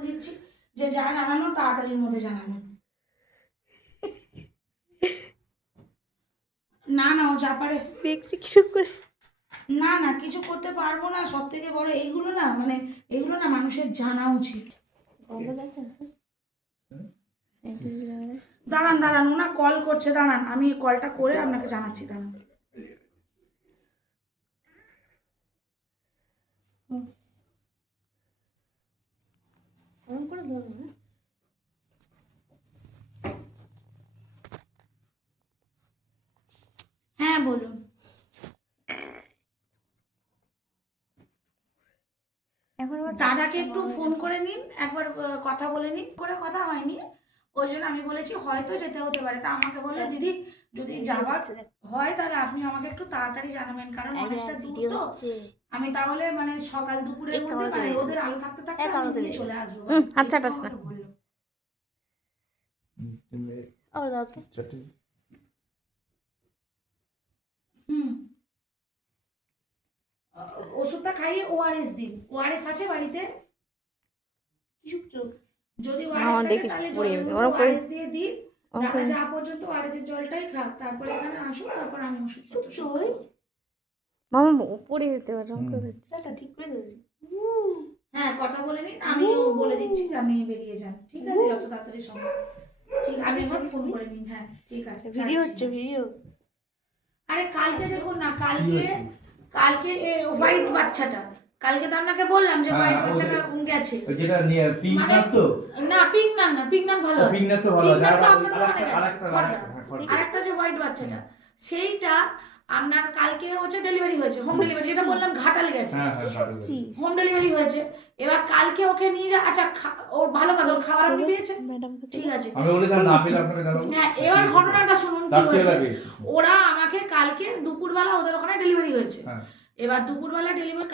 করে দিচ্ছি যে যা জানানো তাড়াতাড়ির মধ্যে জানাবেন। না না, ও যা পারে দেখছি কিরকম করে। না না, কিছু করতে পারবো না। সব থেকে বড় এইগুলো না, মানে এগুলো না মানুষের জানা উচিত। দাঁড়ান দাঁড়ান, ওনা কল করছে, দাঁড়ান আমি কলটা করে আপনাকে জানাচ্ছি, দাঁড়ান। হ্যাঁ বলুন। দাদাকে একটু ফোন করে নিন একবার, কথা বলে নিন। করে কথা হয়নি, ওই জন্য আমি বলেছি হয়তো যেতে হতে পারে। তা আমাকে বললো দিদি যদি যাওয়ার হয় তাহলে আপনি আমাকে একটু তাড়াতাড়ি জানাবেন, কারণ অনেকটা দূর তো। আমি তাহলে মানে সকাল দুপুরের মধ্যে মানে রোদের আলো থাকতে থাকতে আমি নিয়ে চলে আসবো। আচ্ছা আচ্ছা না বললো। হুম, ওষুধটা খাইয়ে ওআরএস দিন। ওআরএস আছে বাড়িতে? যদি ওআরএস থাকে তাহলে ওআরএস দিয়ে দিন। দাদা যা পর্যন্ত ওআরএস এর জলটাই খাক, তারপর এখানে আসুন, তারপর আমি ওষুধপত্র সব খাবো। মামা উপরে যেতে পারে ঠিক করে দেবে। হ্যাঁ কথা বলে নিন, আমি বলে দিচ্ছি যে আপনি বেরিয়ে যান, ঠিক আছে, যত তাড়াতাড়ি সম্ভব। ঠিক, আমি একবার ফোন করে নিন। হ্যাঁ ঠিক আছে, ভিডিও হচ্ছে ভিডিও। আরে কালকে দেখুন না, কালকে কালকে হোয়াইট বাচ্চাটা, কালকে তো আপনাকে বললাম যে হোয়াইট বাচ্চাটা গেছে। যেটা নিয়ে পিঙ্ক না তো? না পিঙ্ক না, না পিঙ্ক না ভালো আছে। পিঙ্ক না তো ভালো আছে। আরেকটা যে হোয়াইট বাচ্চাটা, সেইটা আপনার কালকে হচ্ছে ডেলিভারি হয়েছে, হোম ডেলিভারি, যেটা বললাম ঘাটালে গেছে, হোম ডেলিভারি হয়েছে। এবার কালকে ওকে নিয়ে যা। আচ্ছা ওর ভালো কথা, ওর খাবার আপনি পেয়েছেন? ঠিক আছে, আমি বলেছিলাম না পেলে আপনাকে জানাবো। হ্যাঁ এবার ঘটনাটা শুনুন কি হয়েছে। ওরা আমাকে কালকে দুপুরবেলা ওদের ওখানে ডেলিভারি হয়েছে। এবার দুপুরবেলা ডেলিভারি